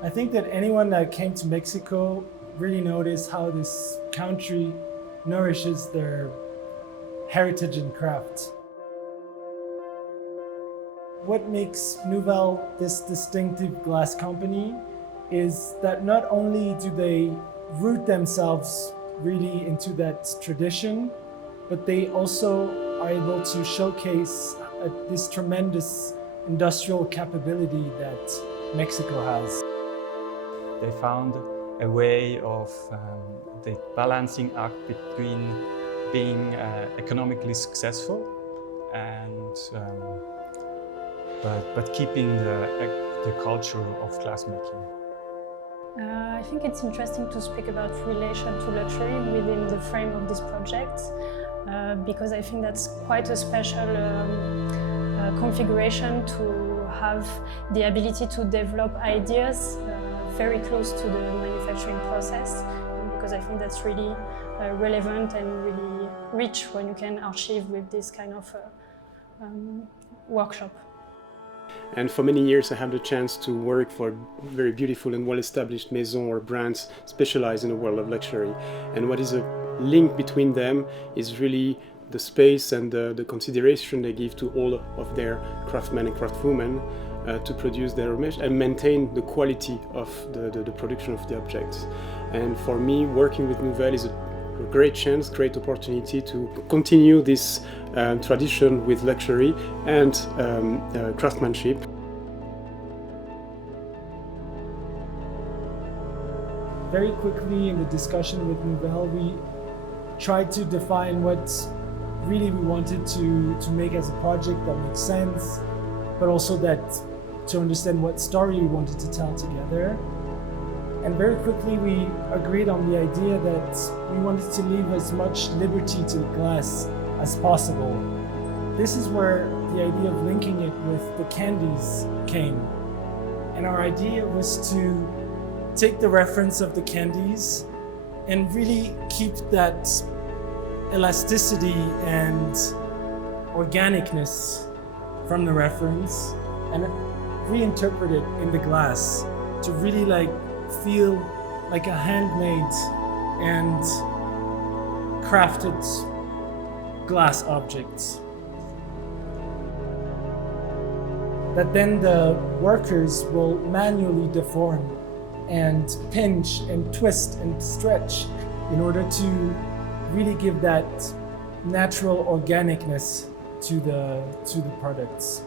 I think that anyone that came to Mexico really noticed how this country nourishes their heritage and craft. What makes Nouvel this distinctive glass company is that not only do they root themselves really into that tradition, but they also are able to showcase this tremendous industrial capability that Mexico has. They found a way of the balancing act between being economically successful and but keeping the culture of glassmaking. I think it's interesting to speak about relation to luxury within the frame of this project because I think that's quite a special configuration to have the ability to develop ideas very close to the manufacturing process, because I think that's really relevant and really rich when you can archive with this kind of workshop. And for many years I had the chance to work for very beautiful and well-established maisons or brands specialized in the world of luxury. And what is a link between them is really the space and the consideration they give to all of their craftsmen and craftswomen to produce their image and maintain the quality of the production of the objects. And for me, working with Nouvel is a great chance, great opportunity to continue this tradition with luxury and craftsmanship. Very quickly in the discussion with Nouvel, we tried to define what really we wanted to make as a project that makes sense, but also that to understand what story we wanted to tell together. And very quickly we agreed on the idea that we wanted to leave as much liberty to the glass as possible. This is where the idea of linking it with the candies came. And our idea was to take the reference of the candies and really keep that elasticity and organicness from the reference and reinterpret it in the glass to really feel like a handmade and crafted glass objects that then the workers will manually deform and pinch and twist and stretch in order to really give that natural organicness to the products.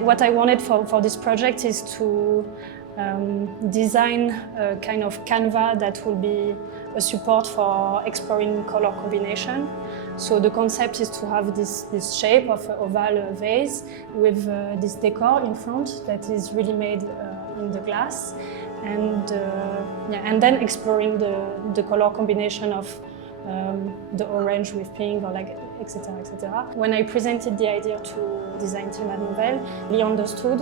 What I wanted for this project is to design a kind of canvas that will be a support for exploring color combination. So the concept is to have this shape of an oval vase with this decor in front that is really made in the glass, and then exploring the color combination of the orange with pink, or etc., etc. When I presented the idea to design team at Nouvel, he understood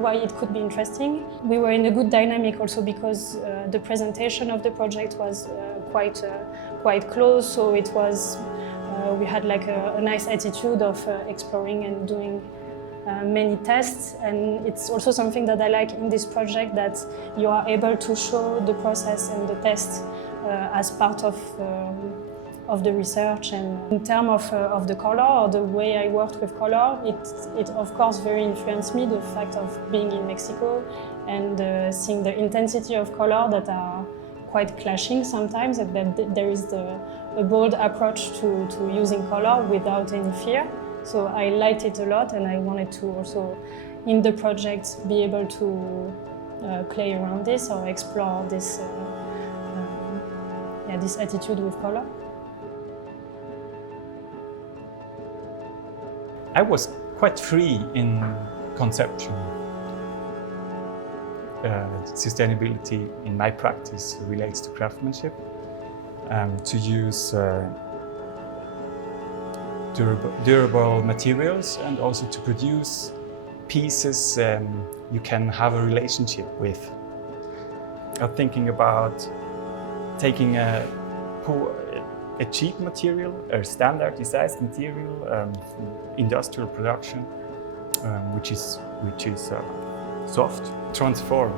why it could be interesting. We were in a good dynamic also because the presentation of the project was quite close, so it was we had a nice attitude of exploring and doing many tests. And it's also something that I like in this project, that you are able to show the process and the test as part of the research. And in terms of the color or the way I worked with color, it of course very influenced me, the fact of being in Mexico and seeing the intensity of color that are quite clashing sometimes, and that there is a bold approach to using color without any fear. So I liked it a lot, and I wanted to also in the project be able to play around this or explore this this attitude with color. I was quite free in conception. Sustainability in my practice relates to craftsmanship, to use durable materials, and also to produce pieces you can have a relationship with. I'm thinking about taking a cheap material, a standardized material, industrial production, which is soft, transform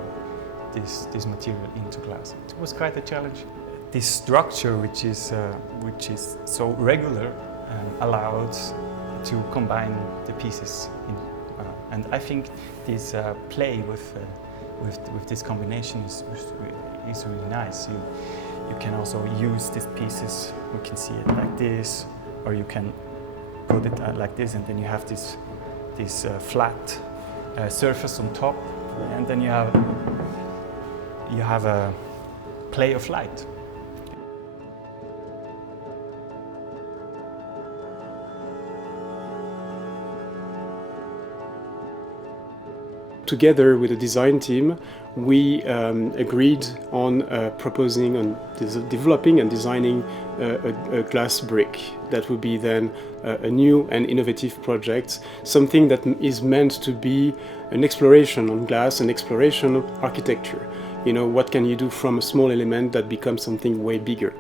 this material into glass. It was quite a challenge. This structure, which is so regular, allowed to combine the pieces, and I think this play with this combination is really nice. You can also use these pieces. You can see it like this, or you can put it like this, and then you have this flat surface on top, and then you have a play of light. Together with the design team, we agreed on proposing, on developing and designing a glass brick that would be then a new and innovative project, something that is meant to be an exploration on glass, an exploration of architecture. You know, what can you do from a small element that becomes something way bigger?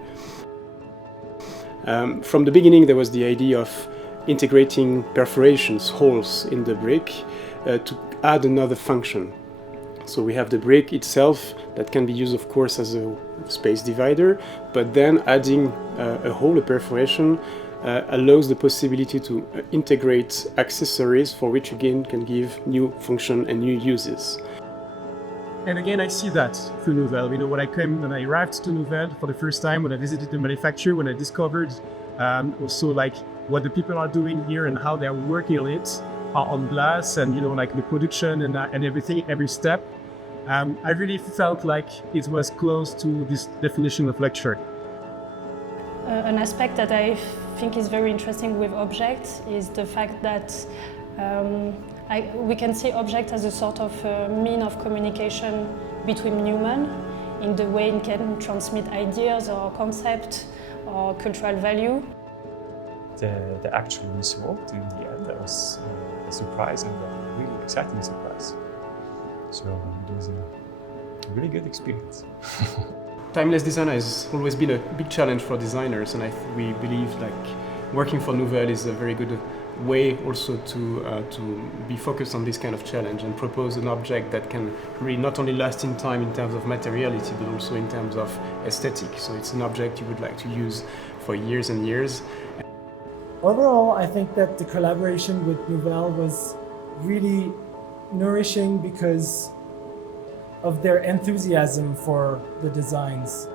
From the beginning, there was the idea of integrating perforations, holes in the brick to add another function. So we have the brick itself that can be used, of course, as a space divider, but then adding a hole, a perforation, allows the possibility to integrate accessories for which again can give new function and new uses. And again, I see that through Nouvel. You know, when I arrived to Nouvel for the first time, when I visited the manufacturer, when I discovered also like what the people are doing here and how they're working on it, on glass, and you know, like the production and everything, every step. I really felt like it was close to this definition of luxury. An aspect that I think is very interesting with objects is the fact that we can see object as a sort of mean of communication between human, in the way it can transmit ideas or concept or cultural value. The actual result in the end, that was a surprise, and a really exciting surprise. So it was a really good experience. Timeless design has always been a big challenge for designers, and we believe like working for Nouvel is a very good way also to be focused on this kind of challenge and propose an object that can really not only last in time in terms of materiality, but also in terms of aesthetic. So it's an object you would like to use for years and years. Overall, I think that the collaboration with Nouvel was really nourishing because of their enthusiasm for the designs.